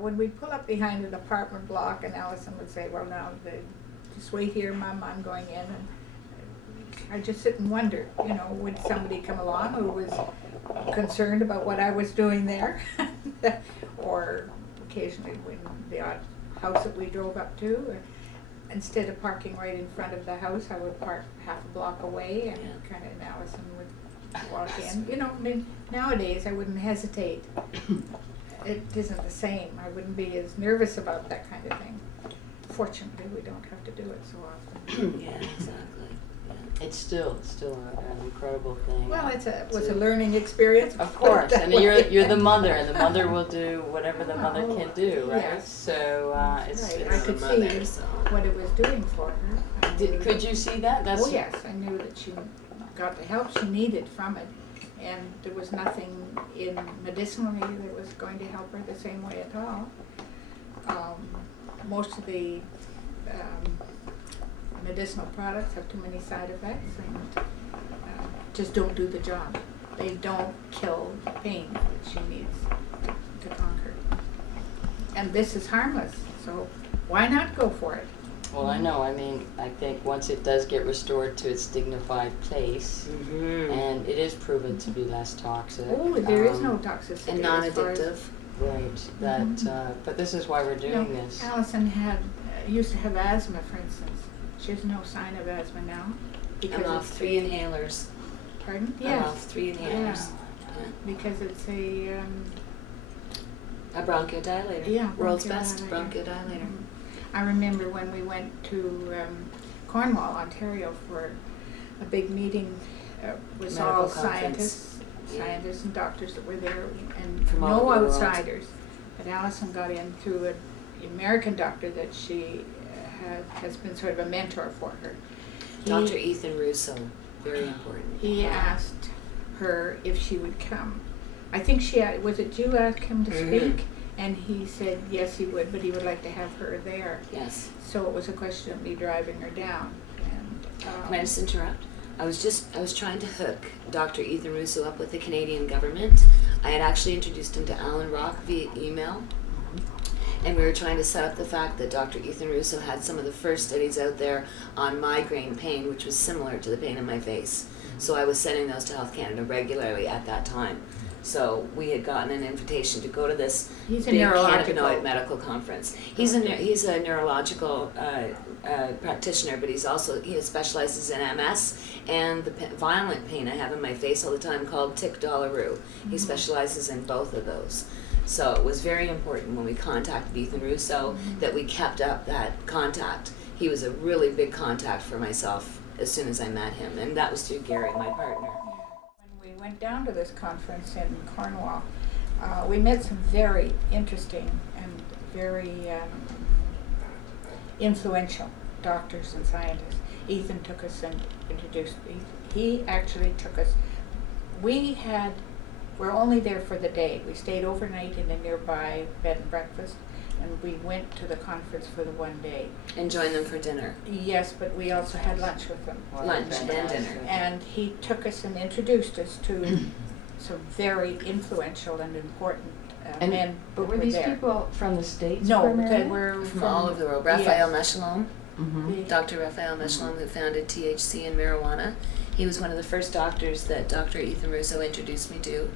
when we pull up behind an apartment block and Alison would say, well, now, just wait here, Mom, I'm going in. And I just sit and wonder, would somebody come along who was concerned about what I was doing there? Or occasionally when the odd house that we drove up to, instead of parking right in front of the house, I would park half a block away and Alison would walk in. Nowadays I wouldn't hesitate. It isn't the same. I wouldn't be as nervous about that kind of thing. Fortunately, we don't have to do it so often. Yeah, exactly. Yeah. It's still an incredible thing. Well, it was a learning experience. Of course, and you're the mother, and the mother will do whatever the mother can do, right? Yes. So it's. Right. it's I could see what it was doing for her. Could you see that? Oh yes, I knew that she got the help she needed from it, and there was nothing in medicinally that was going to help her the same way at all. Most of the medicinal products have too many side effects and just don't do the job. They don't kill the pain that she needs to conquer. And this is harmless, so why not go for it? Well, I know. I mean, I think once it does get restored to its dignified place, and it is proven to be less toxic. Oh, there is no toxicity. And non-addictive. Right. That. But this is why we're doing this. Allison used to have asthma, for instance. She has no sign of asthma now. I'm off 3 inhalers. Pardon? I'm Yes. off 3 inhalers. Because it's a bronchodilator. Yeah, World's best bronchodilator. bronchodilator. I remember when we went to Cornwall, Ontario for a big meeting with Medical all conference. scientists and doctors that were there, and From all no over the world. outsiders. But Allison got in through an American doctor that she has been sort of a mentor for her. Dr. Ethan Russo, very important. He asked her if she would come. I think was it you asked him to speak? And he said yes, he would, but he would like to have her there. Yes. So it was a question of me driving her down. And Can I just interrupt? I was trying to hook Dr. Ethan Russo up with the Canadian government. I had actually introduced him to Alan Rock via email. And we were trying to set up the fact that Dr. Ethan Russo had some of the first studies out there on migraine pain, which was similar to the pain in my face. So I was sending those to Health Canada regularly at that time. So we had gotten an invitation to go to this big cannabinoid medical conference. He's a neurological practitioner, but he specializes in MS and the violent pain I have in my face all the time called tic douloureux. He specializes in both of those. So it was very important when we contacted Ethan Russo that we kept up that contact. He was a really big contact for myself as soon as I met him, and that was through Gary, my partner. when we went down to this conference in Cornwall, we met some very interesting and very influential doctors and scientists. Ethan took us and introduced me. He actually took us. We're only there for the day. We stayed overnight in a nearby bed and breakfast, and we went to the conference for the one day. And joined them for dinner. Yes, but we also had lunch with them. Lunch and dinner. And he took us and introduced us to some very influential and important men. But were these people from the States? No, primarily? they were From all over the world. Raphael yes. Mechelon, Dr. Raphael Mechelon, who founded THC and marijuana. He was one of the first doctors that Dr. Ethan Russo introduced me to.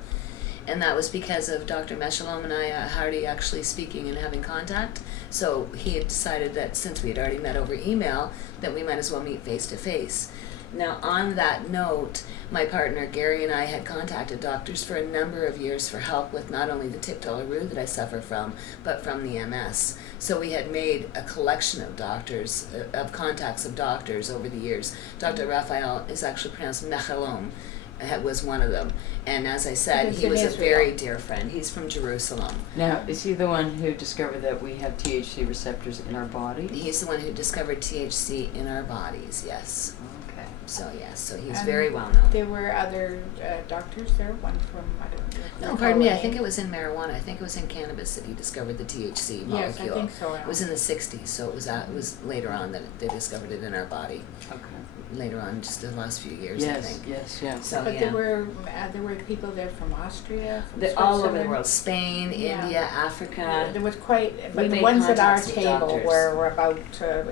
And that was because of Dr. Mechelon and I already actually speaking and having contact. So he had decided that since we had already met over email, that we might as well meet face to face. Now, on that note, my partner Gary and I had contacted doctors for a number of years for help with not only the tic douloureux that I suffer from, but from the MS. So we had made a collection of doctors, of contacts of doctors over the years. Dr. Raphael is actually pronounced Mechelon, was one of them. And as I said, he was a very dear friend. He's from Jerusalem. Now, is he the one who discovered that we have THC receptors in our body? He's the one who discovered THC in our bodies, yes. Okay. So, yes, so he's very well known. There were other doctors there, one from, I don't know. No, pardon me, I think it was in marijuana. I think it was in cannabis that he discovered the THC molecule. Yes, I think so. It was in the 60s, so it was later on that they discovered it in our body. Okay. later on, just the last few years, I Yes, think. yes, yeah. So But yeah. there were people there from Austria, from They're all over the Switzerland. world. Spain, Yeah. India, Africa. There was quite, We but the made ones at our contacts with table doctors. were about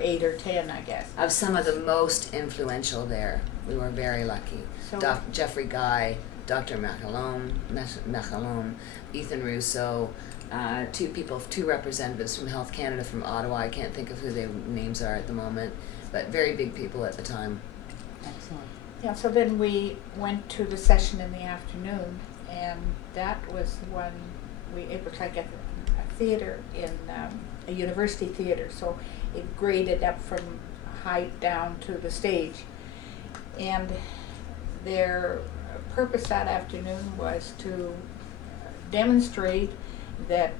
8 or 10, I guess. Of some of the most influential there. We were very lucky. So Jeffrey Guy, Dr. Macalome, Ethan Russo, two representatives from Health Canada from Ottawa. I can't think of who their names are at the moment, but very big people at the time. Excellent. yeah, so then we went to the session in the afternoon, and that was the one it was like a theater in a university theater, so it graded up from height down to the stage. And their purpose that afternoon was to demonstrate that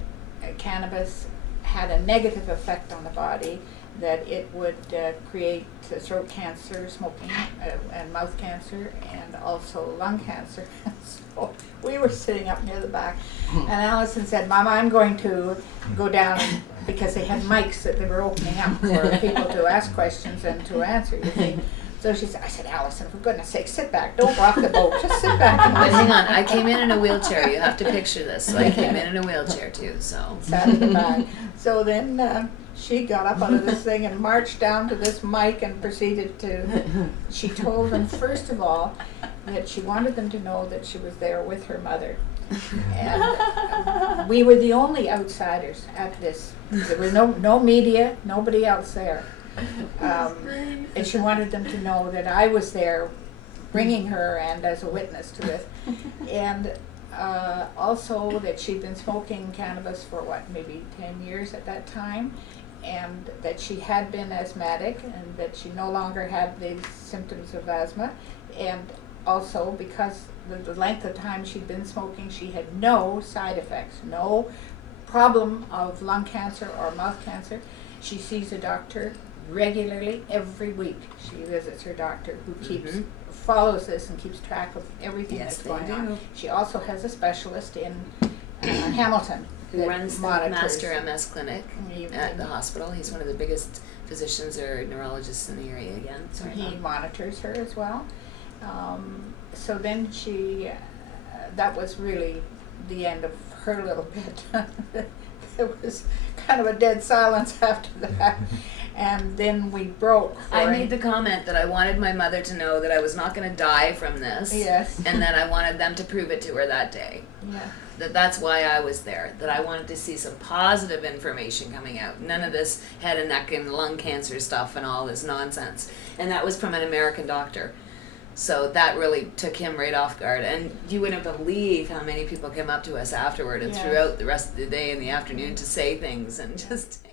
cannabis had a negative effect on the body, that it would create throat cancer, smoking, and mouth cancer, and also lung cancer. So we were sitting up near the back, and Alison said, "Mama, I'm going to go down," because they had mics that they were opening up for people to ask questions and to answer, you see. So she said, I said, "Alison, for goodness sake, sit back. Don't rock the boat. Just sit back and But listen." hang on, I came in a wheelchair. You have to picture this. So I came in a wheelchair too. So Sat at the back. So then she got up out of this thing and marched down to this mic and proceeded to, she told them, first of all, that she wanted them to know that she was there with her mother. And we were the only outsiders at this. There was no media, nobody else there. And she wanted them to know that I was there bringing her and as a witness to this. And also that she'd been smoking cannabis for maybe 10 years at that time, and that she had been asthmatic and that she no longer had these symptoms of asthma, and also because the length of time she'd been smoking, she had no side effects, no problem of lung cancer or mouth cancer. She sees a doctor regularly every week. She visits her doctor, who follows this and keeps track of everything Yes, that's they going do. on. She also has a specialist in Hamilton who that runs the monitors. Master MS clinic at the hospital. He's one of the biggest physicians or neurologists in the area again. Sorry, He Mom. monitors her as well. So then that was really the end of her little bit. There was kind of a dead silence after that. And then we broke. I made the comment that I wanted my mother to know that I was not going to die from this. Yes. And that I wanted them to prove it to her that day. Yeah. That's why I was there. That I wanted to see some positive information coming out. None of this head and neck and lung cancer stuff and all this nonsense. And that was from an American doctor. So that really took him right off guard. And you wouldn't believe how many people came up to us afterward and Yeah. throughout the rest of the day and the afternoon to say things and just...